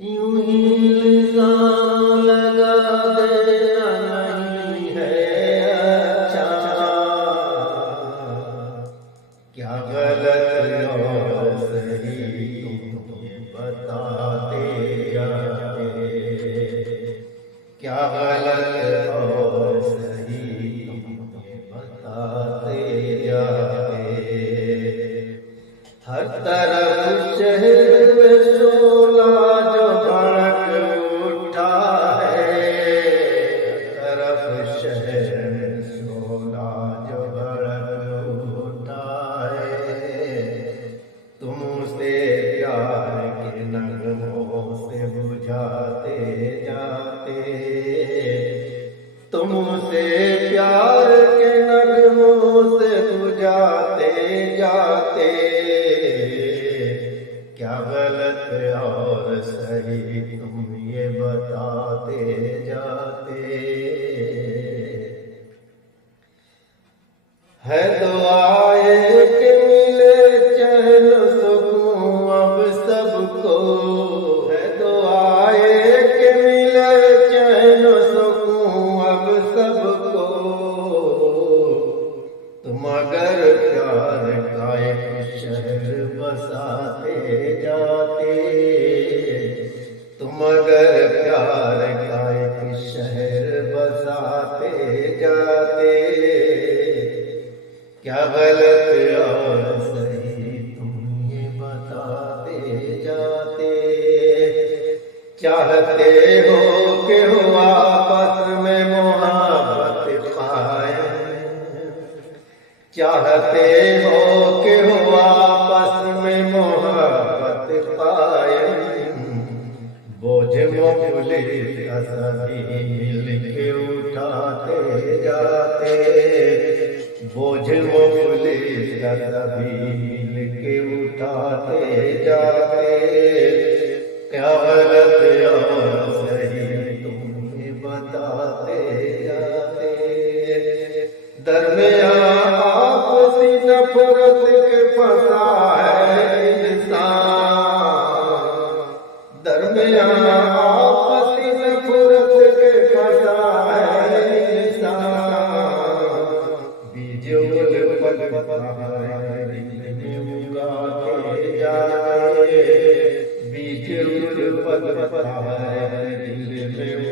یوں ہی الزام لگا دینا نہیں ہے اچھا، کیا غلط اور صحیح تم بتاتے جاتے، کیا غلط اور صحیح تم بتاتے جاتے۔ ہر طرف شہر میں شعلہ جو بھڑک اٹھا ہے، ہر طرف شہر میں شعلہ جو بھڑک اٹھا ہے، تم اسے پیار کے نغموں سے بجھاتے جاتے، تم اسے پیار کے نغموں سے بجھاتے جاتے، کیا غلط اور صحیح تم یہ بتاتے جاتے۔ ہے دعائیں کہ ملے چین و سکون اب سب کو، ہے دعائیں کہ ملے چین و سکون اب سب کو، تم اگر پیار کا ایک شہر بساتے جاتے، تم اگر پیار کا ایک شہر بساتے جاتے، کیا غلط اور صحیح تم یہ بتاتے جاتے۔ چاہتے ہو کہ ہو آپس میں محبت قائم، چاہتے ہو کہ ہو آپس میں محبت قائم، بوجھ مفلس کا سبھی مل کے اٹھاتے جاتے، بوجھ مفلس کا سبھی مل کے اٹھاتے جاتے، کیا غلط اور صحیح تم یہ بتاتے جاتے۔ درمیان آپسی نفرت کے پھنسا ہے انسان، درمیان آپسی نفرت کے پھنسا ہے انسان، بیج الفت ہے دل میں اگاتے جائے، بیج الفت ہے دل میں